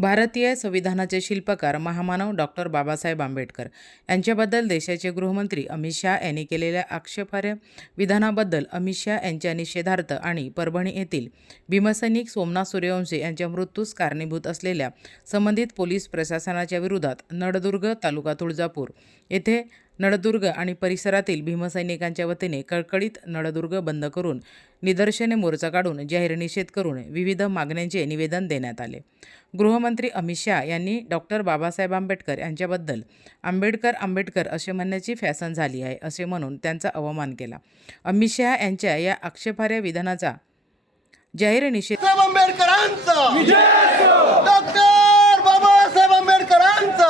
भारतीय संविधानाचे शिल्पकार महामानव डॉक्टर बाबासाहेब आंबेडकर. यांच्याबद्दल देशाचे गृहमंत्री अमित शहा यांनी केलेल्या आक्षेपार्ह विधानाबद्दल अमित शहा यांच्या निषेधार्थ आणि परभणी येथील भीमसैनिक सोमनाथ सूर्यवंशी यांच्या मृत्यूस कारणीभूत असलेल्या संबंधित पोलीस प्रशासनाच्या विरोधात नळदुर्ग तालुका तुळजापूर येथे नळदुर्ग आणि परिसरातील भीमसैनिकांच्या वतीने कळकळीत नळदुर्ग बंद करून निदर्शने मोर्चा काढून जाहीर निषेध करून विविध मागण्यांचे निवेदन देण्यात आले. गृहमंत्री अमित शहा यांनी डॉक्टर बाबासाहेब आंबेडकर यांच्याबद्दल आंबेडकर आंबेडकर असे म्हणण्याची फॅशन झाली आहे असे म्हणून त्यांचा अवमान केला. अमित शहा यांच्या या आक्षेपार्ह विधानाचा जाहीर निषेध आंबेडकरांचा डॉक्टर बाबासाहेब आंबेडकरांचा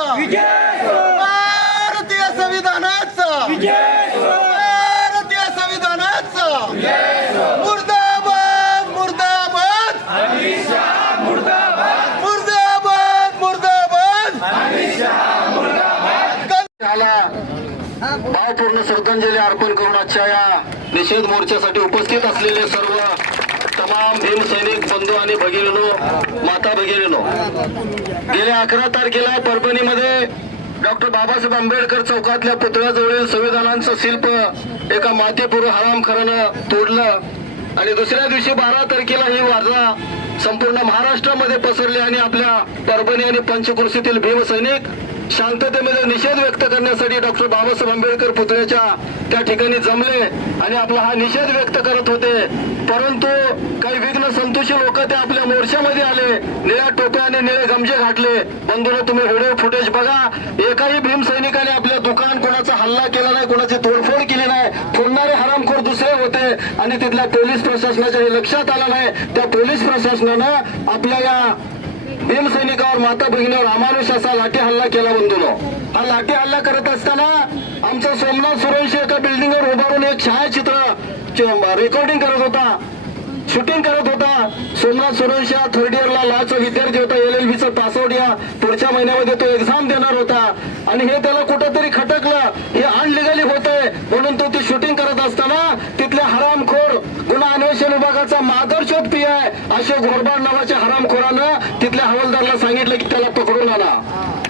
भारतीय संविधानाचा भारतीय संविधानाचा मुर्दाबाद मुर्दाबाद. मुर्दाबाद मुर्दाबाद. भावपूर्ण श्रद्धांजली अर्पण करून आजच्या या निषेध मोर्चासाठी उपस्थित असलेले सर्व तमाम भीम सैनिक बंधू आणि भगिनीनो माता भगिनीनो गेल्या अकरा तारखेला परभणीमध्ये डॉक्टर बाबासाहेब आंबेडकर चौकातल्या पुतळ्याजवळील संविधानांचं शिल्प एका मातेपूर्व हरामखरानं तोडलं. आणि दुसऱ्या दिवशी बारा तारखेला ही वाजा संपूर्ण महाराष्ट्रामध्ये पसरली आणि आपल्या परभणी आणि पंचकृषीतील भीमसैनिक शांततेमध्ये निषेध व्यक्त करण्यासाठी डॉक्टर बाबासाहेब आंबेडकर पुतळ्याच्या त्या ठिकाणी जमले आणि आपला हा निषेध व्यक्त करत होते. परंतु काही विघ्न संतोषी लोक ते आपल्या मोर्चामध्ये आले. निळ्या टोप्या आणि निळे गमजे घातले. बंधूला तुम्ही व्हिडिओ फुटेज बघा. एकाही भीम सैनिकाने आपल्या दुकान कोणाचा हल्ला केला नाही कोणाची तोडफोड केली नाही. फोडणारे हरामखोर दुसरे होते आणि तिथल्या पोलीस प्रशासनाच्या लक्षात आलं नाही. त्या पोलीस प्रशासनानं आपल्या या भीमसैनिकावर माता भगिनीवर अमानुष असा लाठी हल्ला केला बंधूनो. हा लाठी हल्ला करत असताना आमचा सोमनाथ सुरवंशी एका बिल्डिंगवर उभारून एक छायाचित्र रेकॉर्डिंग करत होता. शूटिंग करत होता. सोमनाथ सुरवंशी हा थर्ड इयरला लॉचा विद्यार्थी होता. एल एल बीचा पासआउट या पुढच्या महिन्यामध्ये तो एक्झाम देणार होता. आणि हे त्याला कुठंतरी खटकलं. हे अनलिगली होतंय. म्हणून तो ती शूटिंग करत असताना तिथल्या हरामखोर गुन्हा अन्वेषण विभागाचा मादरशोध पी आहे अशोक गोरबाड नावाच्या हरामखोरानं तिथल्या हवालदारला सांगितलं की त्याला पकडून आणा.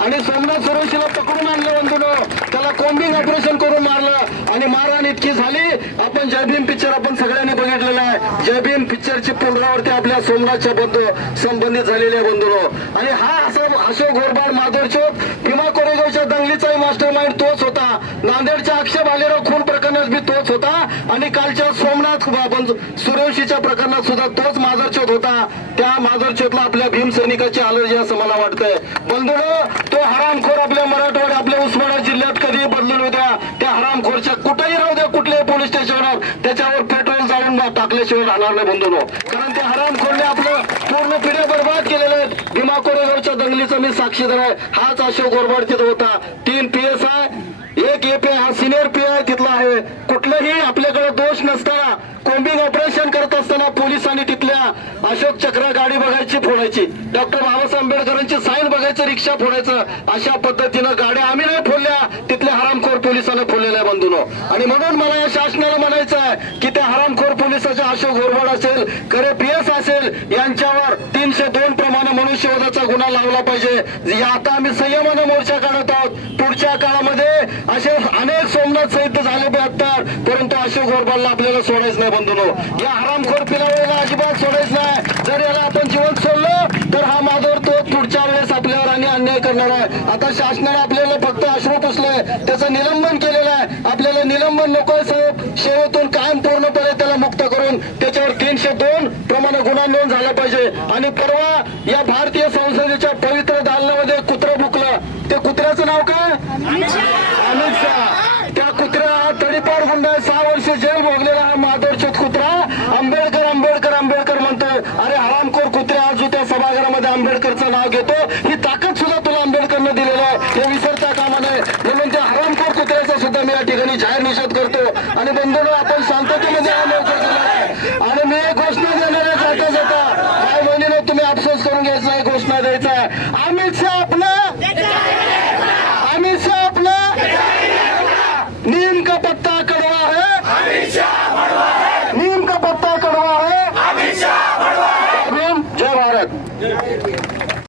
आणि सोमनाथ सुरवशीला पकडून आणलं बंधूनो त्याला कोंबिंग ऑपरेशन करून मारलं. आणि मारहाण इतकी झाली आपण जय भीम पिक्चर आपण सगळ्यांनी बघितलेला आहे. जय भीम पिक्चरची पुनरावृत्ती आपल्या सोमनाथच्या बंधू संबंधित झालेली आहे बंधूनो आणि हा असं अशोक गोरबाड माधवचोक भीमा कोरेगावच्या दंगलीचाही मास्टर माइंड तोच होता. नांदेडच्या अक्षय भालेराव खून प्रकरणात बी तोच होता. आणि कालच्या सोमनाथ आपण सूर्यवंशीच्या प्रकरणात सुद्धा तोच माधरचोत होता. त्या माधरचोतला आपल्या भीम सैनिकाची अलर्जी असं मला वाटतंय. बंधूनो तो हरामखोर आपल्या मराठवाड्या आपल्या उस्मानाबाद जिल्ह्यात कधी बदलून द्या त्या हरामखोरच्या कुठेही राहू द्या कुठल्याही पोलीस स्टेशनवर त्याच्यावर पेट्रोल जाळून टाकल्याशिवाय राहणार नाही बंधूनो. कारण त्या हरामखोरने आपलं पूर्ण पिढ्या बर्बाद केलेल्या आहेत भीमा कोरेगावच्या दंगलीचा मी साक्षीदार आहे. हाच अशोक गोरबाड तिथं होता. तीन पी एस आय एक एपीआय हा सिनियर पीआय तिथला आहे. कुठलंही आपल्याकडे दोष नसताना कोम्बिंग ऑपरेशन करत असताना पोलिसांनी तिथल्या अशोक चक्र गाडी बघायची फोडायची. डॉक्टर बाबासाहेब आंबेडकरांची साईन बघायचं रिक्षा फोडायचं अशा पद्धतीनं गाड्या आम्ही नाही फोडल्या. तिथल्या हरामखोर पोलिसांना फोडलेल्या आहे बंधूनो. आणि म्हणून मला या शासनाला म्हणायचं आहे की त्या हरामखोर पोलिसाच्या अशोक घोरवाड असेल करे पी एस असेल यांच्यावर तीनशे दोन प्रमाणे मनुष्यवधाचा गुन्हा लावला पाहिजे. आता आम्ही संयमानं मोर्चा काढत आहोत. पुढच्या काळामध्ये असे अनेक सोमनाथ साहित्य झाले बेहत्तर परंतु अशोक गोरबालला आपल्याला सोडायचं नाही बंधून. या हरामखोर पिलावेला अजिबात सोडायचं नाही. अन्याय करणार आहे. आता शासनाने आपल्याला फक्त अश्रू पुसलंय त्याचं निलंबन केलेलं आहे. आपल्याला निलंबन नकोय साहेब. सेवेतून कायम पूर्णपणे त्याला मुक्त करून त्याच्यावर तीनशे दोन प्रमाणे गुन्हा नोंद झाला पाहिजे. आणि परवा या भारतीय संसदेच्या पवित्र दालनामध्ये कुत्रं भुकलं. ते कुत्र्याचं नाव काय? अमित शहा. त्या कुत्र्या तडीपार गुंड आहे, सहा वर्ष जेल भोगलेला हा माधवचोत कुत्रा आंबेडकर आंबेडकर आंबेडकर म्हणतोय अरे हरामखोर कुत्र्या आज जो त्या सभागृहामध्ये आंबेडकरचं नाव घेतो ही ताकद सुद्धा तुला आंबेडकरनं दिलेलं आहे. हे विसरता कामा नये. म्हणून त्या हरामखोर कुत्र्याचा सुद्धा मी या ठिकाणी जाहीर निषेध करतो. आणि बंधन आपण शांततेमध्ये हा मोर्चा केला आणि मी एक घोषणा देणार आहे जाता जाता काय बहिणीनं हो, तुम्ही अफसोस करून घ्यायचा घोषणा द्यायचा अमित शहा